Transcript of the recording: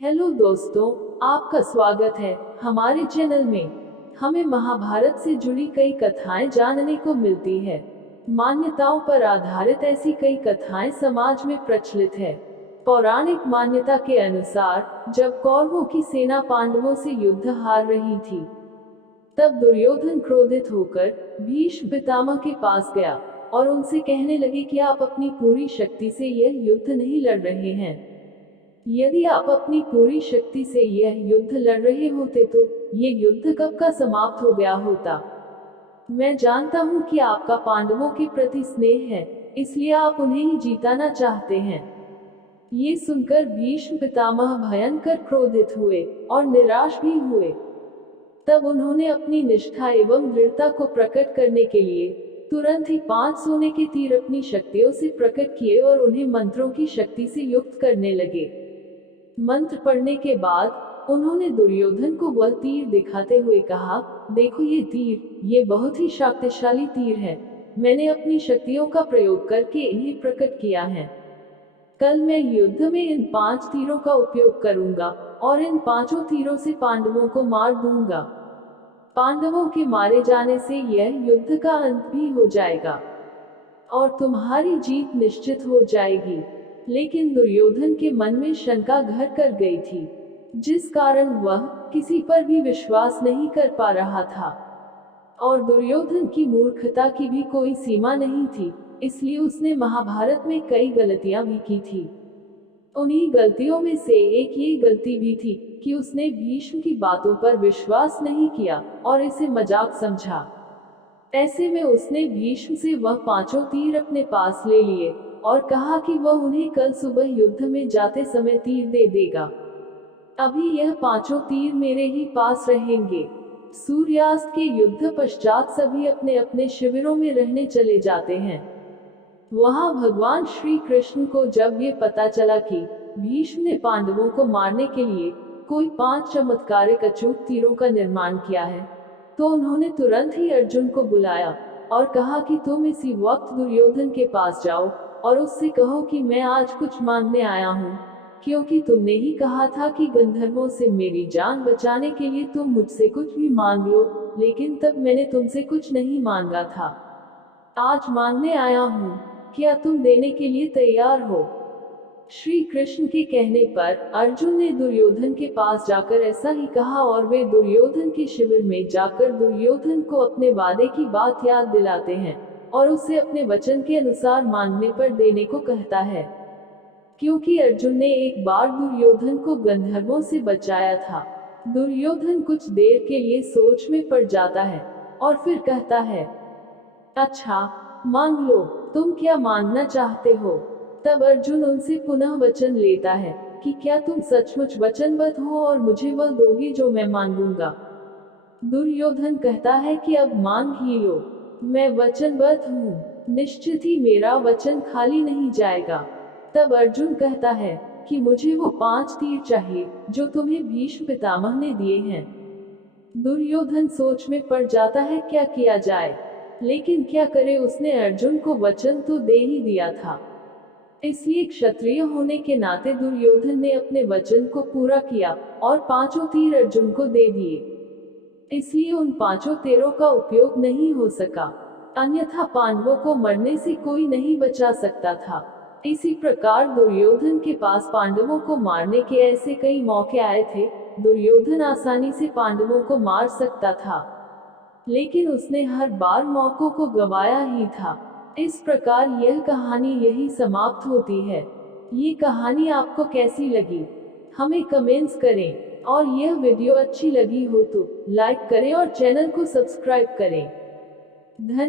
Hello दोस्तों, आपका स्वागत है हमारे चैनल में। हमें महाभारत से जुड़ी कई कथाएं जानने को मिलती है। मान्यताओं पर आधारित ऐसी कई कथाएं समाज में प्रचलित है। पौराणिक मान्यता के अनुसार जब कौरवों की सेना पांडवों से युद्ध हार रही थी, तब दुर्योधन क्रोधित होकर भीष्म पितामह के पास गया और उनसे कहने लगे कि आप अपनी पूरी शक्ति से यह युद्ध नहीं लड़ रहे हैं। यदि आप अपनी पूरी शक्ति से यह युद्ध लड़ रहे होते तो ये युद्ध कब का समाप्त हो गया होता। मैं जानता हूँ कि आपका पांडवों के प्रति स्नेह है, इसलिए आप उन्हें ही जिताना चाहते हैं। ये सुनकर भीष्म पितामह भयंकर क्रोधित हुए और निराश भी हुए। तब उन्होंने अपनी निष्ठा एवं दृढ़ता को प्रकट करने के लिए तुरंत ही 5 सोने के तीर अपनी शक्तियों से प्रकट किए और उन्हें मंत्रों की शक्ति से युक्त करने लगे। मंत्र पढ़ने के बाद उन्होंने दुर्योधन को वह तीर दिखाते हुए कहा, देखो ये तीर, ये बहुत ही शक्तिशाली तीर है। मैंने अपनी शक्तियों का प्रयोग करके इन्हें प्रकट किया है। कल मैं युद्ध में इन 5 तीरों का उपयोग करूंगा और इन 5 तीरों से पांडवों को मार दूंगा। पांडवों के मारे जाने से यह युद्ध का अंत भी हो जाएगा और तुम्हारी जीत निश्चित हो जाएगी। लेकिन दुर्योधन के मन में शंका घर कर गई थी, जिस कारण वह किसी पर भी विश्वास नहीं कर पा रहा था। और दुर्योधन की मूर्खता की भी कोई सीमा नहीं थी, इसलिए उसने महाभारत में कई गलतियां भी की थी। उन्हीं गलतियों में से एक ये गलती भी थी कि उसने भीष्म की बातों पर विश्वास नहीं किया और इसे मजाक समझा। ऐसे में उसने भीष्म से वह 5 तीर अपने पास ले लिए और कहा कि वह उन्हें कल सुबह युद्ध में जाते समय तीर दे देगा। अभी यह 5 तीर मेरे ही पास रहेंगे। सूर्यास्त के युद्ध पश्चात सभी अपने अपने शिविरों में रहने चले जाते हैं। वहां भगवान श्री कृष्ण को जब ये पता चला कि भीष्म ने पांडवों को मारने के लिए कोई 5 चमत्कारिक अचूक तीरों का निर्माण किया है, तो उन्होंने तुरंत ही अर्जुन को बुलाया और कहा कि तुम इसी वक्त दुर्योधन के पास जाओ और उससे कहो कि मैं आज कुछ मांगने आया हूँ, क्योंकि तुमने ही कहा था कि गंधर्वों से मेरी जान बचाने के लिए तुम मुझसे कुछ भी मांग लो, लेकिन तब मैंने तुमसे कुछ नहीं मांगा था। आज मांगने आया हूँ, क्या तुम देने के लिए तैयार हो? श्री कृष्ण के कहने पर अर्जुन ने दुर्योधन के पास जाकर ऐसा ही कहा और वे दुर्योधन के शिविर में जाकर दुर्योधन को अपने वादे की बात याद दिलाते हैं और उसे अपने वचन के अनुसार मांगने पर देने को कहता है। क्योंकि अर्जुन ने एक बार दुर्योधन को गंधर्वों से बचाया था। दुर्योधन कुछ देर के लिए सोच में पड़ जाता है और फिर कहता है, अच्छा मांग लो, तुम क्या मांगना चाहते हो? तब अर्जुन उनसे पुनः वचन लेता है कि क्या तुम सचमुच वचनबद्ध हो और मुझे वह दोगे जो मैं मांगूंगा? दुर्योधन कहता है कि अब मांग ही लो, मैं वचनबद्ध हूँ, निश्चित ही मेरा वचन खाली नहीं जाएगा। तब अर्जुन कहता है कि मुझे वो 5 तीर चाहिए जो तुम्हें भीष्म पितामह ने दिए हैं। दुर्योधन सोच में पड़ जाता है क्या किया जाए, लेकिन क्या करे, उसने अर्जुन को वचन तो दे ही दिया था। इसलिए क्षत्रिय होने के नाते दुर्योधन ने अपने वचन को पूरा किया और 5 तीर अर्जुन को दे दिए। इसलिए उन 5 तीरों का उपयोग नहीं हो सका, अन्यथा पांडवों को मरने से कोई नहीं बचा सकता था। इसी प्रकार दुर्योधन के पास पांडवों को मारने के ऐसे कई मौके आए थे। दुर्योधन आसानी से पांडवों को मार सकता था, लेकिन उसने हर बार मौकों को गंवाया ही था। इस प्रकार यह कहानी यही समाप्त होती है। ये कहानी आपको कैसी लगी, हमें कमेंट्स करें और यह वीडियो अच्छी लगी हो तो लाइक करें और चैनल को सब्सक्राइब करें। धन्यवाद।